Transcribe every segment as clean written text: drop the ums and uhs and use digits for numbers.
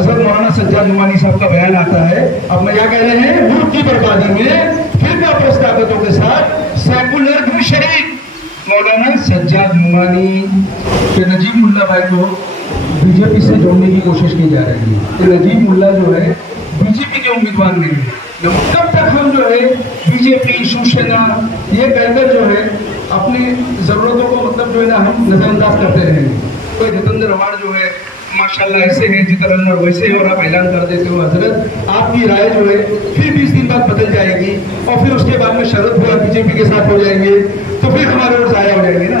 हजरत मौलाना सज्जाद नुमानी साहब का बयान आता है। अब मैं क्या कह रहे हैं, मुल्क की बर्बादी में फिरका परस्त ताकतों के साथ सेकुलर मुशर्रिक मौलाना सज्जाद नुमानी के नजीब मुल्ला भाई को बीजेपी से जोड़ने की कोशिश की जा रही है। तो नजीब मुल्ला जो है बीजेपी के उम्मीदवार नहीं है। कब तक हम जो है बीजेपी शिवसेना ये कहकर जो है अपनी जरूरतों को मतलब जो है ना हम नजरअंदाज करते रहेंगे। कोई जितेंद्र अवार्ड जो है माशाल्लाह ऐसे हैं जितेंद्र वैसे है, और आप ऐलान कर देते हो हजरत आपकी राय जो है फिर 20 दिन बाद बदल जाएगी और फिर उसके बाद में शरद भुआ बीजेपी के साथ हो जाएंगे, तो फिर हमारे वोट जाया हो जाएंगे ना।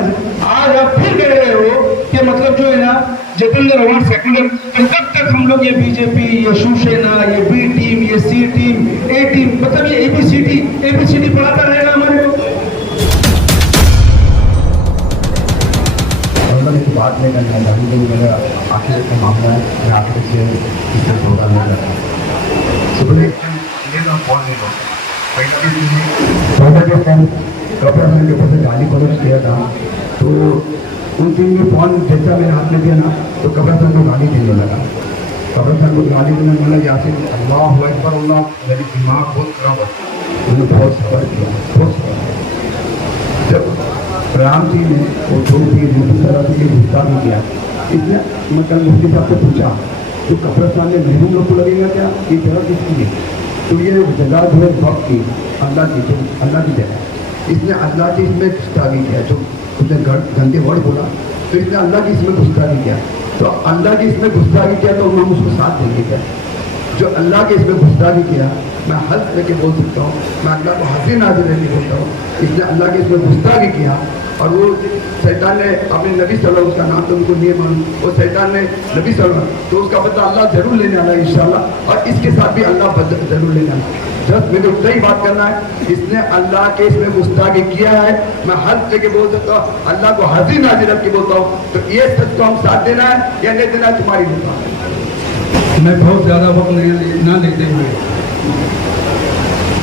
आज आप फिर कह रहे हो कि मतलब जो है ना जितेंद्र अवार्ड सेकुलर, तो कब तक हम लोग ये बीजेपी, ये शिवसेना, ये बी टीम, ये सी टीम, ए टीम, मतलब ये एबीसीडी पढ़ाता रहेगा हमारे को। की बात नहीं करना है, अभी मेरा आखिर का मामला है, मैं आखिर से इसे थोड़ा नहीं करता। सुबह ये ना फोन नहीं हो कपड़ा के ऊपर से गाली गलौज किया था, तो उन दिन में फोन जैसा मेरे हाथ में दिया ना तो कब्रस्तान को गाली देने लगा। कब्रस्तान को गाली देने वाला यासिन अल्लाह अकबर अल्लाह, मेरी दिमाग बहुत खराब है। उन्होंने बहुत सवाल किया, बहुत सवाल। जब राम जी ने वो दूसरी तरह से गुस्सा भी किया, इसलिए मैं कल मुफ्ती साहब से पूछा तो कब्रस्तान में महबूब लोग को लगेगा क्या ये जगह किसकी है? तो ये जगह जो है वक्त की अल्लाह की, जो अल्लाह की जगह, इसने अल्लाह की इसमें गुस्ताखी किया। जो उसने गंदे वर्ड बोला तो इसने अल्लाह की इसमें गुस्ताखी किया, तो अल्लाह की इसमें गुस्ताखी किया तो हम उसको साथ देंगे क्या? जो अल्लाह के इसमें गुस्ताखी किया मैं हल्फ लेके बोल सकता हूँ, मैं अल्लाह को हाजिर नाजिर रहकर बोलता हूँ, इसने अल्लाह के इसमें गुस्ताखी किया। और वो शैतान ने अपने नबी सल्लल्लाहु उसका नाम तो उनको नहीं मालूम, वो शैतान ने नबी सल्लल्लाहु, तो उसका बदला अल्लाह जरूर लेने आना है इंशाल्लाह, और इसके साथ भी अल्लाह जरूर लेने आना है। जस्ट मेरे उतना ही बात करना है, इसने अल्लाह के इसमें गुस्ताखी किया है, मैं हल्फ लेके बोल सकता हूँ, अल्लाह को हाजिर नाजिर रख के बोलता हूँ। तो ये सच को हम साथ देना है या नहीं देना है तुम्हारी होता है। मैं बहुत ज़्यादा वक्त ना लेते हुए,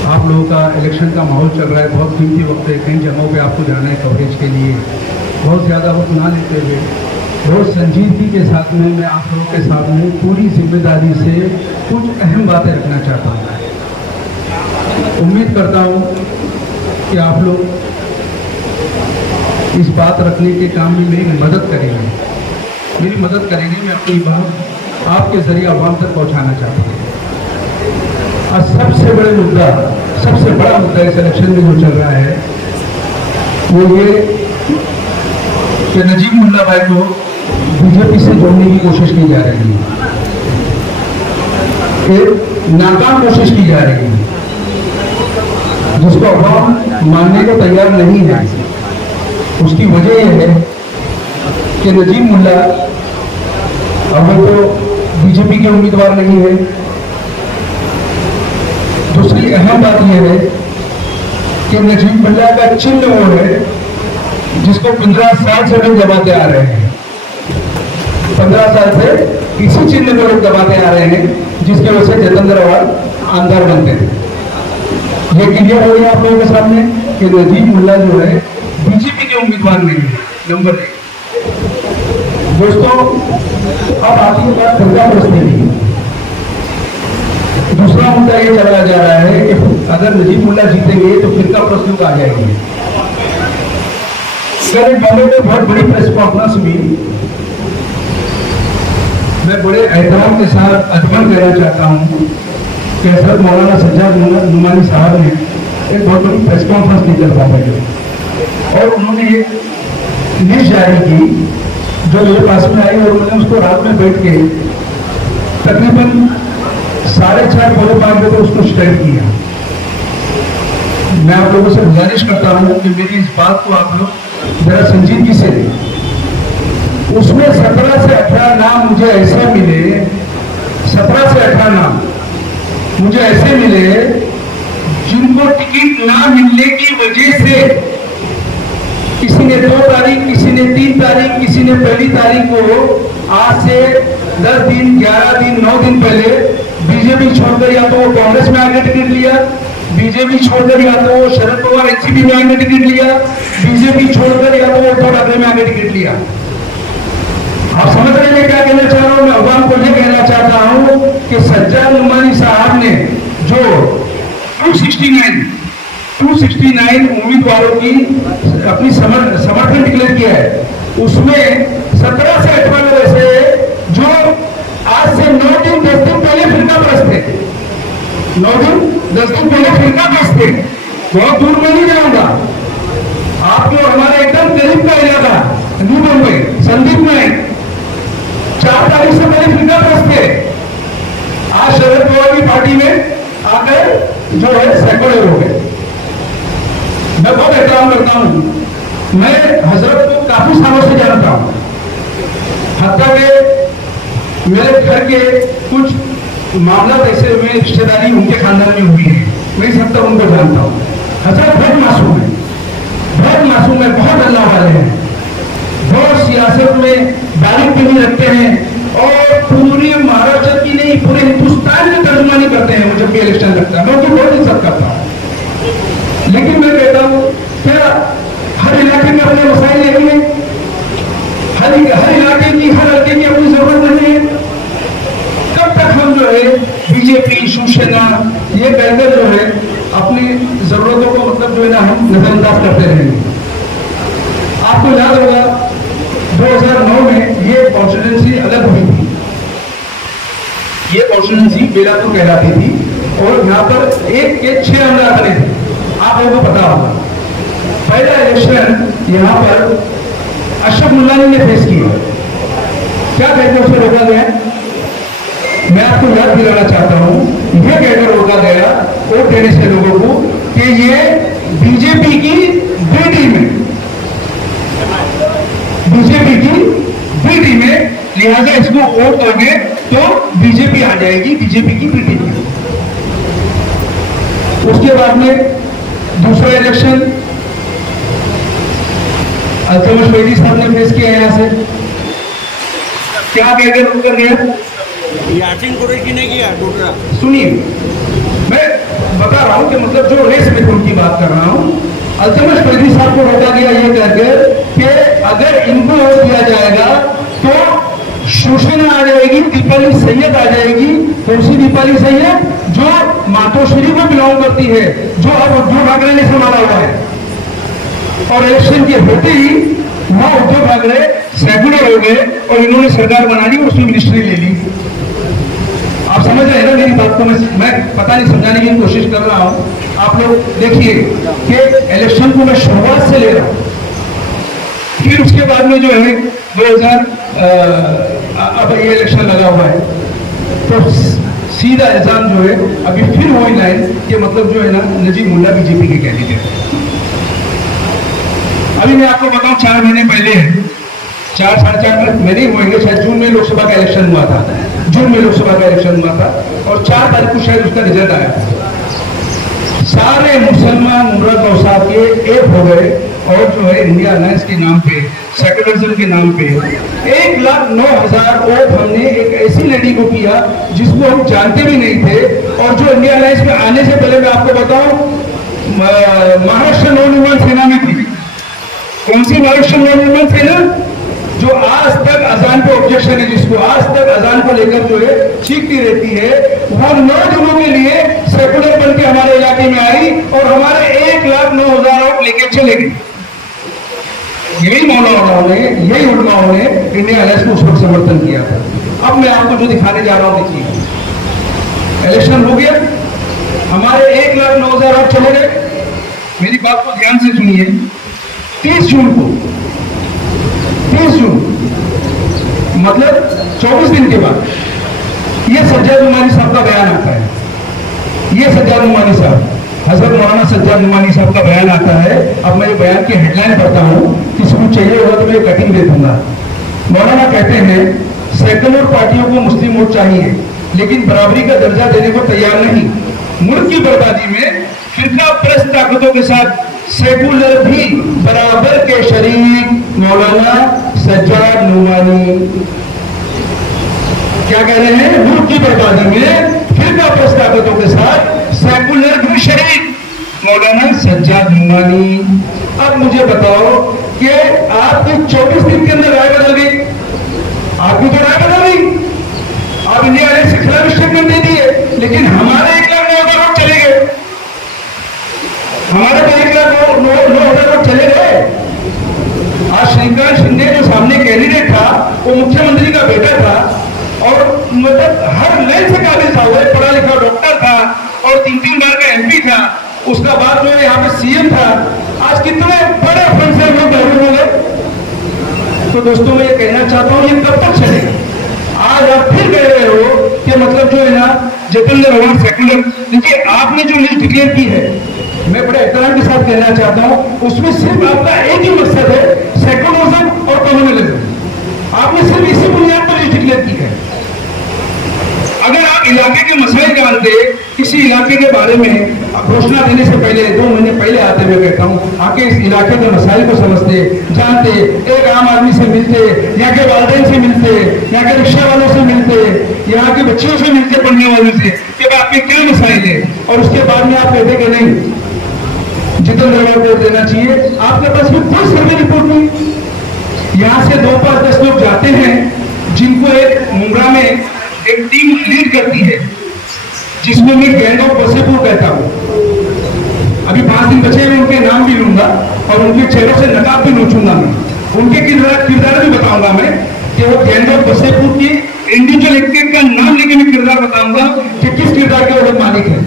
आप लोगों का इलेक्शन का माहौल चल रहा है, बहुत कीमती वक्त है, कई जगहों पे आपको जाना है कवरेज के लिए, बहुत ज़्यादा वक्त ना लेते हुए बहुत संजीदगी के साथ में मैं आप लोगों के सामने पूरी जिम्मेदारी से कुछ अहम बातें रखना चाहता हूँ। उम्मीद करता हूँ कि आप लोग इस बात रखने के काम में मेरी मदद करेंगे, मैं अपनी बात आपके जरिए आवाम तक पहुँचाना चाहता हूँ। और सबसे बड़ा मुद्दा इस इलेक्शन में जो चल रहा है वो ये कि नजीब मुल्ला भाई को बीजेपी से जोड़ने की कोशिश की जा रही है, एक नाकाम कोशिश की जा रही है जिसको अवाम मानने को तैयार नहीं है। उसकी वजह यह है कि नजीब मुल्ला अब तो बीजेपी के उम्मीदवार नहीं है। दूसरी अहम बात यह है कि नजीब मुल्ला का चिन्ह वो है जिसको 15 साल से लोग दबाते आ रहे हैं, 15 साल से इसी चिन्ह को लोग दबाते आ रहे हैं जिसकी वजह से जितेंद्र अवार्ड आमदार बनते थे। ये क्लियर हो गया आप लोगों के सामने कि नजीब मुल्ला जो है बीजेपी के उम्मीदवार नहीं है। नंबर 1 दोस्तों, अब आपकी बात फिरका प्रश्न की। दूसरा मुद्दा ये चला जा रहा है कि अगर नजीब मुल्ला जीतेंगे तो फिरका प्रश्न आ जाएगी। कल बॉम्बे में बहुत बड़ी प्रेस कॉन्फ्रेंस हुई, मैं बड़े एहतराम के साथ अजमन कहना चाहता हूँ कि हज़रत मौलाना सज्जाद नुमानी साहब ने एक बहुत बड़ी प्रेस कॉन्फ्रेंस की कल बॉम्बे में, और उन्होंने एक लिस्ट जारी की जो मेरे पास में आई, और मैंने उसको रात में बैठ के तकरीबन 6:30 पौने 5 बजे उसको स्टडी किया। मैं आप लोगों से गुजारिश करता हूँ कि मेरी इस बात को आप लोग जरा संजीदगी से दें। उसमें 17 से 18 नाम मुझे ऐसे मिले, 17 से 18 नाम मुझे ऐसे मिले जिनको टिकट ना मिलने की वजह से किसी ने 2 तारीख, किसी ने 3 तारीख, किसी ने पहली तारीख को, आज से 10 दिन, 11 दिन, 9 दिन पहले बीजेपी छोड़कर या तो वो कांग्रेस में आगे टिकट लिया, बीजेपी छोड़कर या तो वो शरद पवार एनसीपी में आगे टिकट लिया, बीजेपी छोड़कर या तो वो उद्धव ठाकरे में आगे टिकट लिया। आप समझ रहे हैं क्या कहना चाह रहा हूं? मैं अवाम को ये कहना चाहता हूं 269 उम्मीदवारों की अपनी समर्थन डिक्लेयर किया है। उसमें 17 से 18 ऐसे जो आज से 9 दिन 10 दिन पहले फिरका परस्त थे। 9 दिन 10 दिन पहले फिरका परस्त थे। बहुत दूर में नहीं जाऊंगा, आप जो हमारे एकदम करीब का इलाका न्यू मुंबई संदीप में 4 तारीख से पहले फिरका परस्त थे। आज शरद पवार की पार्टी में आकर जो है सेकुलर हो गए। मैं बहुत एहतराम करता हूं, मैं हजरत को काफी सालों से जानता हूं, हत्या के मेरे घर के कुछ मामला ऐसे हुए, रिश्तेदारी उनके खानदान में हुई है, मैं सब तक उनको जानता हूं। हजरत बहुत मासूम है, बहुत अल्लाह वाले हैं, बहुत सियासत में बारीक भी नहीं रखते हैं और पूरी महाराष्ट्र की नहीं पूरे हिंदुस्तान की तर्जुमानी करते हैं। वो जब भी इलेक्शन लगता है मैं उनकी बहुत इज्जत करता हूँ, लेकिन मैं कहता हूँ क्या हर इलाके में अपने मसाइल नहीं है, हर इलाके की हर हल्के की अपनी जरूरत नहीं है। कब तक हम जो है बीजेपी शिवसेना ये कहकर जो है अपनी जरूरतों को मतलब जो है ना हम नजरअंदाज करते रहेंगे। आपको याद होगा 2009 में ये कॉन्स्टिट्यूंसी अलग हुई थी, ये कॉन्स्टिट्यूंसी बेलापुर कहलाती थी और यहाँ पर एक के 6 अमला बने थे। आप लोगों को पता होगा पहला इलेक्शन यहाँ पर अशरफ मुल्लानी ने फेस किया। क्या कहकर उसे रोका गया? मैं आपको याद दिलाना चाहता हूं, यह कहकर रोका गया वोट देने से लोगों को कि ये बीजेपी की बी टीम है, लिहाजा इसको वोट दोगे तो बीजेपी आ जाएगी, बीजेपी की बी टीम। उसके बाद में दूसरा इलेक्शन अल्तमश वैदी साहब ने फेस किया यहां से। क्या कहकर कर दिया? याचिन कुरैशी ने किया दूसरा। सुनिए, मैं बता रहा हूं कि मतलब जो रेस में उनकी बात कर रहा हूं। अल्तमश वैदी साहब को रोका गया ये कहकर कि अगर इनको वोट दिया जाएगा तो शिवसेना आ जाएगी, दीपाली सैयद आ जाएगी। कौन सी दीपाली सैयद? जो मातोश्री को बिलोंग करती है, जो अब उद्धव ठाकरे ने संभाला हुआ है। और इलेक्शन के होते ही वहां उद्धव ठाकरे सेकुलर हो गए और इन्होंने सरकार बना ली और उसमें मिनिस्ट्री ले ली। आप समझ रहे हैं ना मेरी बात को? मैं पता नहीं समझाने की कोशिश कर रहा हूं। आप लोग देखिए कि इलेक्शन को मैं शुरुआत से ले रहा हूं, फिर उसके बाद में जो है 2000 अब ये इलेक्शन लगा हुआ है तो सीधा इल्जाम जो है अभी फिर वही लाइन कि मतलब जो है ना नजीब मुल्ला बीजेपी के कैंडिडेट। अभी मैं आपको बताऊं 4 महीने पहले 4-4.5 महीने हुए, शायद जून में लोकसभा का इलेक्शन हुआ था, और 4 तारीख को शायद उसका रिजल्ट आया। सारे मुसलमान मुमरद औसाफ के एक हो गए और जो है इंडिया अलायंस के नाम पे, सेकुलरिज्म के नाम पे 1,09,000 वोट हमने एक ऐसी लेडी को किया जिसको हम जानते भी नहीं थे। और जो इंडिया अलायंस में आने से पहले मैं आपको बताऊं महाराष्ट्र नवनिर्माण सेना में थी। कौन सी महाराष्ट्र नवनिर्माण सेना? जो आज तक अजान पे ऑब्जेक्शन है, जिसको आज तक अजान को लेकर जो है चीखती रहती है, वो 9 दिनों के लिए सेकुलर बन के हमारे इलाके में आई और हमारे 1,09,000 वोट लेके चले गए। यही मौलानाओं ने, यही उलमाओं ने इंडिया अलायंस को उस वक्त समर्थन किया था। अब मैं आपको जो दिखाने जा रहा हूं देखिए, इलेक्शन हो गया, हमारे 1,09,000 वोट चले गए। मेरी बात को ध्यान से सुनिए। 30 जून मतलब 24 दिन के बाद ये सज्जाद नुमानी साहब का बयान आता है। ये सज्जाद नुमानी साहब, हजरत मौलाना सज्जाद नुमानी साहब का बयान आता है। अब मैं बयान की हेडलाइन पढ़ता हूँ, किसी को चाहिए होगा तो मैं कटिंग दे दूंगा। मौलाना कहते हैं सेकुलर पार्टियों को मुस्लिम वोट चाहिए लेकिन बराबरी का दर्जा देने को तैयार नहीं। मुल्क की बर्बादी में फिरका परस्त ताकतों के साथ सेकुलर भी बराबर के शरीक। मौलाना सज्जाद नुमानी क्या कह रहे हैं? मुल्क की बर्बादी में फिरका परस्त ताकतों के साथ सेकुलर भी शरीक। मौलाना सज्जाद नुमानी। अब मुझे बताओ कि आपकी 24 दिन के अंदर राय बदल गई, आपकी तो राय बदल गई, आप इंडिया अलायंस के खिलाफ स्टेटमेंट दे दिए, लेकिन हमारे 1,09,000 वोट चले गए। हमारे तो 1,09,000 लोग चले गए। आज श्रीकांत शिंदे जो सामने कैंडिडेट था वो मुख्यमंत्री का बेटा था और मतलब हर लाइन से काबिल था, वो पढ़ा लिखा डॉक्टर था और 3-3 बार का MP था, उसका बाद जो है यहाँ पे CM था। आज कितने बड़े फंड से लोग डायवर्ट हो गए। तो दोस्तों मैं ये कहना चाहता हूँ ये कब तक चलेगा? आज आप फिर कह रहे हो कि मतलब जो है ना जितेंद्र अवार्ड सेकुलर, देखिए आपने जो लिस्ट डिक्लेयर की है मैं बड़े एहतराम के साथ कहना चाहता हूं, उसमें सिर्फ आपका एक ही मकसद है, सेकुलरिज्म और कम्युनलिज्म। आपने सिर्फ इसी बुनियाद पर लिस्ट डिक्लेयर की है। अगर आप इलाके के मसाइल जानते, किसी इलाके के बारे में घोषणा देने से पहले 2 महीने पहले आते हुए कहता हूँ आके इस इलाके के मसाइल को समझते, जानते, एक आम आदमी से मिलते, यहाँ के वालिदैन से मिलते, यहाँ के रिक्शा वालों से मिलते, यहाँ के बच्चियों से मिलते, पढ़ने वालों से कि आपके क्या मसाइल है, और उसके बाद में आप कहते कि नहीं जितेंद्र अवार्ड वोट देना चाहिए। आपके पास में कोई सर्वे रिपोर्ट नहीं। यहाँ से 2, 5, 10 लोग जाते हैं जिनको एक मुंब्रा में एक टीम लीड करती है जिसमें मैं गैंग ऑफ वसेपुर कहता हूँ। अभी 5 दिन बचे मैं उनके नाम भी लूंगा और उनके चेहरों से नकाब भी नोचूंगा मैं, उनके किरदार भी बताऊंगा मैं कि वो गैंग ऑफ वसेपुर की इंडिविजुअल एक का नाम लेके मैं किरदार बताऊंगा कि किस किरदार के वो लोग मालिक है।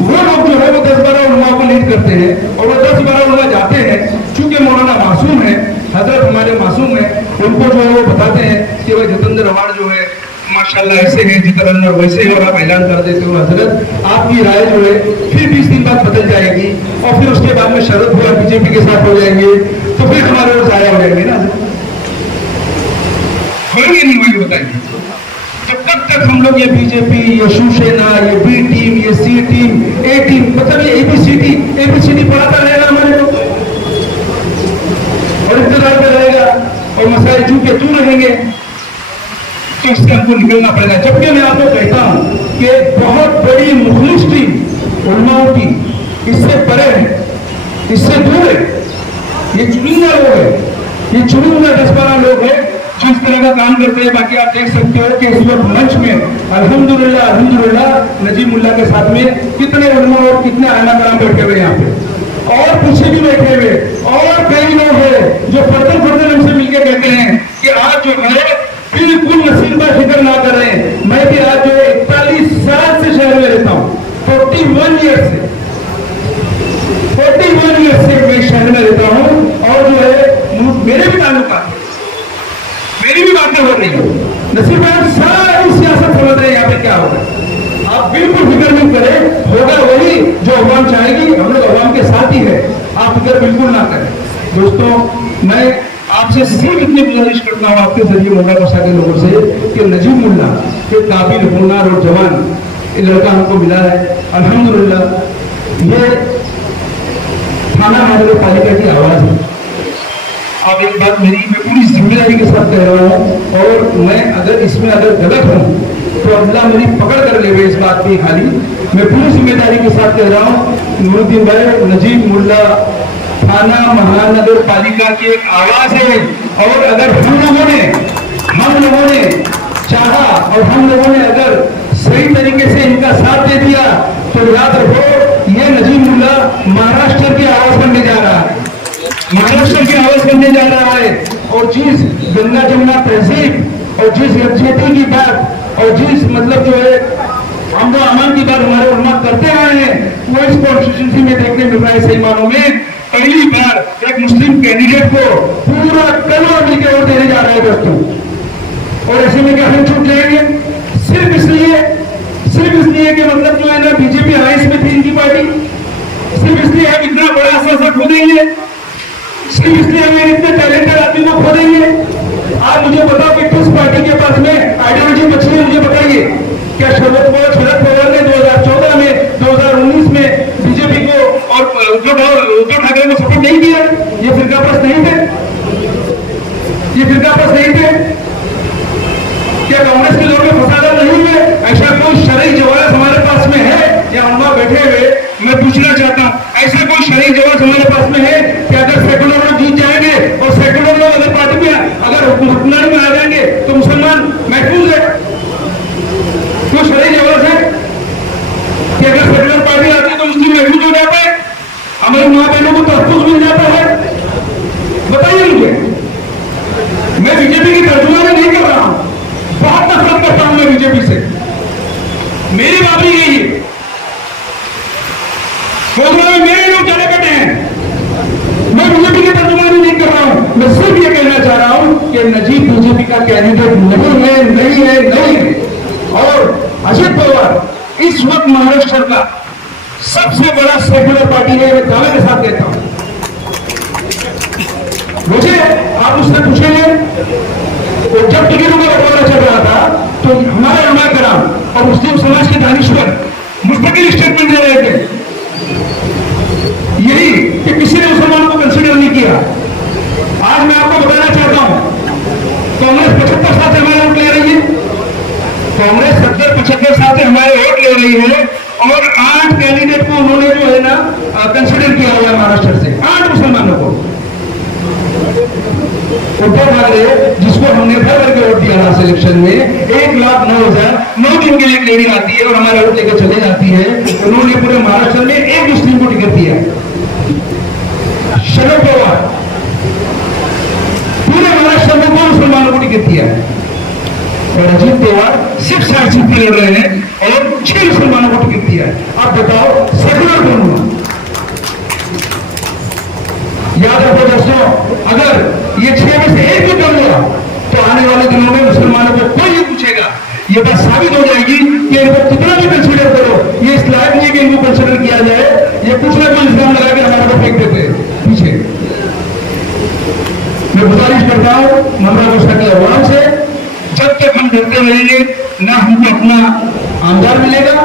वो लोग जो है वो 10-12 उलमा को लीड करते हैं और वो 10-12 उलमा जाते हैं, चूंकि मौलाना मासूम है, हजरत हमारे मासूम है, उनको जो है वो बताते हैं कि भाई जितेंद्र अवार्ड जो है माशाल्लाह ऐसे है, जितेंद्र वैसे है, और आप ऐलान कर देते हो हजरत आपकी राय जो है फिर 20 दिन बाद बदल जाएगी और फिर उसके बाद में शरद पवार बीजेपी के साथ हो जाएंगे तो फिर हमारे वो जाया हो जाएंगे ना, होंगे नहीं होंगे बताइए। जब तक हम लोग ये बीजेपी, ये शिवसेना, ये B टीम, ये C टीम, A टीम, मतलब ये ABCD पढ़ाता रहेगा हमारे लोग और इख्तियार पे रहेगा और मसाइल चूं के चूं रहेंगे, तो इससे हमको निकलना पड़ेगा। जबकि मैं आपको कहता हूं कि बहुत बड़ी मुखलिस टीम उलमाओं की इससे परे है, इससे दूर है, ये चुनिंदा लोग है, ये चुने हुए 10-12 लोग हैं जो इस तरह का काम करते हैं। बाकी आप देख सकते हो कि इस वक्त मंच में अल्हम्दुलिल्लाह नजीमुल्लाह के साथ में कितने उलमा और कितने आना कराम बैठे हुए यहाँ पे और पीछे भी बैठे हुए और कई लोग हैं जो फर्दन हमसे मिलकर कहते हैं कि आज जो है बिल्कुल नसीब का फिक्र ना करें। मैं भी आज जो है 41 साल से शहर में रहता हूँ, 41 ईयर से मैं शहर में रहता हूँ और जो है मेरे भी ताल्लुकात, मेरी भी बातें हो रही है। नसीब सारी सियासत समझ रहे हैं यहाँ पे क्या होगा। आप बिल्कुल फिक्र नहीं करें, होगा वही जो अवाम चाहेगी, हम लोग अवाम के साथ ही है, आप फिक्र बिल्कुल ना करें। दोस्तों मैं आपसे सिर्फ इतनी गुजारिश करता हूँ आपके जरिए मुल्ला बसा के लोगों से कि नजीब मुल्ला के काबिल, होनहार और जवान ये लड़का हमको मिला है अल्हम्दुलिल्लाह। ये थाना नगर पालिका की आवाज है। अब एक बात मैं पूरी जिम्मेदारी के साथ कह रहा हूँ और मैं अगर इसमें गलत हूँ तो अल्लाह मेरी पकड़ कर ले इस बात की, खाली मैं पूरी जिम्मेदारी के साथ कह रहा हूँ। नूरुद्दीन भाई, नजीब मुल्ला थाना महानगर पालिका की एक आवाज है और अगर हम लोगों ने चाहा और हम लोगों ने अगर सही तरीके से इनका साथ दे दिया तो याद रखो ये नजीब मुल्ला महाराष्ट्र की आवाज बनने जा रहा है, महाराष्ट्र की आवाज बनने जा रहा है। और जिस गंगा जमुना तहजीब और जिस यकजहती की बात और जिस मतलब जो है अमन अमान की बात हमारे उलमा करते आए हैं वो इस कॉन्स्टिट्यूंसी में देखने मिल रहा है। सही मानों में पहली बार एक मुस्लिम कैंडिडेट को पूरा करोड़ मिलकर वोट देने जा रहे हैं दोस्तों। और ऐसे में क्या हम छूट जाएंगे सिर्फ इसलिए कि मतलब जो है ना बीजेपी हाइस में थी इनकी पार्टी, सिर्फ इसलिए हम इतना बड़ा असर खो देंगे, सिर्फ इसलिए हम इतने टैलेंटेड आदमी को खो देंगे। आप मुझे बताओ कि किस पार्टी के पास में आइडियोलॉजी बची है, मुझे बताइए। क्या शरद पवार ने 2014 में 2019 में बीजेपी को और उद्धव ठाकरे को सपोर्ट नहीं किया? ये फिरकापरस्त नहीं थे? क्या कांग्रेस के लोग फसादा नहीं हुए? ऐसा कोई शरई जवाब हमारे पास में है या हम वहां बैठे हुए? मैं पूछना चाहता हूं, ऐसा कोई शरई जवाब हमारे पास में है कि अगर सेकुलर लोग जीत जाएंगे और सेकुलर लोग अगर पार्टी में अगर हुक्मरानी में आ जाएंगे तो मुसलमान महफूज है? कोई शरई जवाब है कि अगर सेकुलर पार्टी आती है तो मुस्लिम महफूज हो जाता है? हम मेरी बाबरी यही है, कोलकाता में मेरे लोग ज्यादा कटे हैं। मैं बीजेपी की तर्जुमानी नहीं कर रहा हूं, मैं सिर्फ ये कहना चाह रहा हूं कि नजीब बीजेपी का कैंडिडेट नहीं है, नहीं है, नहीं है। और अजित पवार इस वक्त महाराष्ट्र का सबसे बड़ा सेक्युलर पार्टी है, मैं दावे के साथ कहता हूं। मुझे आप उससे पूछेंगे तो जब टिकटों का बंटवारा चल रहा था तो हमारे उलमा कराम और मुस्लिम समाज के दानिश्वर मुस्तकिल स्टेटमेंट दे रहे थे यही कि किसी ने मुसलमानों को कंसीडर नहीं किया। आज मैं आपको बताना चाहता हूं, कांग्रेस 75 साल से हमारे वोट ले रही है, कांग्रेस 70-75 साल से हमारे वोट ले रही है और 8 कैंडिडेट को उन्होंने जो है ना कंसीडर किया हुआ है महाराष्ट्र से, 8 मुसलमानों को। उद्धव ठाकरे जिसको हमने भर करके वोट दिया लास्ट इलेक्शन में, 1,09,000 9 दिन के लिए एक लेडी आती है और हमारा वोट लेकर चले जाती है, उन्होंने पूरे महाराष्ट्र में एक मुस्लिम को टिकट दिया है। शरद पवार पूरे महाराष्ट्र में 2 मुसलमानों को टिकट दिया है और अजित पवार सिर्फ 60 सीट पे लड़ रहे हैं और 6 मुसलमानों को टिकट दिया है। आप बताओ सेकुलर कौन हुआ? याद रखो दोस्तों, अगर ये 6 में से एक भी कम हुआ तो आने वाले दिनों में मुसलमानों को कोई नहीं पूछेगा। ये बात साबित हो जाएगी कि इनको कितना भी कंसीडर करो, ये इस लायक नहीं कि इनको कंसीडर किया जाए। ये कुछ ना कुछ इल्जाम लगा के हमारे को फेंक देते हैं पीछे। मैं गुजारिश करता हूं ममता गुस्सा की आवाम से, जब तक हम डरते रहेंगे ना हमको अपना आमदार मिलेगा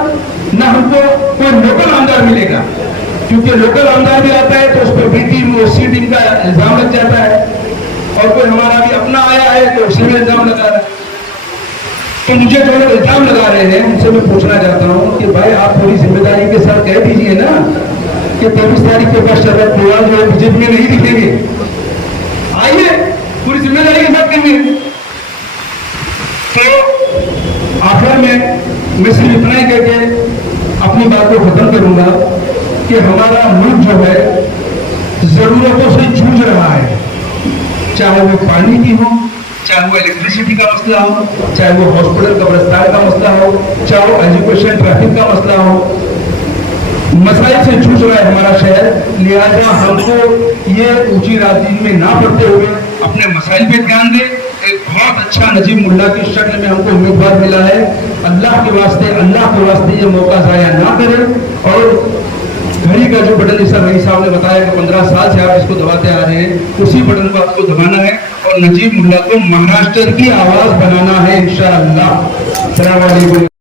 ना हमको कोई लोकल आमदार मिलेगा, क्योंकि लोकल आमदार भी आता है तो उस पर बी टीम और सी टीम का इल्जाम लग जाता है और कोई हमारा भी अपना आया है तो उसे भी इल्जाम लगा रहा है। तो मुझे जो लोग इल्जाम लगा रहे हैं उनसे मैं पूछना चाहता हूं कि भाई आप पूरी जिम्मेदारी के साथ कह दीजिए ना कि 23 तारीख के बाद शरद पवार जो है बीजेपी में नहीं दिखेंगे। आइए पूरी जिम्मेदारी के साथ कहेंगे। तो आखिर में मैं सिर्फ इतना ही कहकर अपनी बात को खत्म करूंगा कि हमारा मुल्क जो है जरूरतों से जूझ रहा है, चाहे वो पानी की हो, चाहे वो इलेक्ट्रिसिटी का मसला हो, चाहे वो हॉस्पिटल कब्रिस्तान का मसला हो, चाहे वो एजुकेशन ट्रैफिक का मसला हो। मसाइल से जूझ रहा है हमारा शहर, लिहाजा हमको ये ऊंची राजनीति में ना पड़ते हुए अपने मसाइल पे ध्यान दें। एक बहुत अच्छा नजीब मुल्ला की शक्ल में हमको उम्मीदवार मिला है, अल्लाह के वास्ते ये मौका जाया ना करें। और घड़ी का जो बटन जैसा रही साहब ने बताया कि 15 साल से आप इसको दबाते आ रहे हैं, उसी बटन को आपको दबाना है और नजीब मुल्ला को महाराष्ट्र की आवाज बनाना है इंशाअल्लाह। अस्सलाम वालेकुम।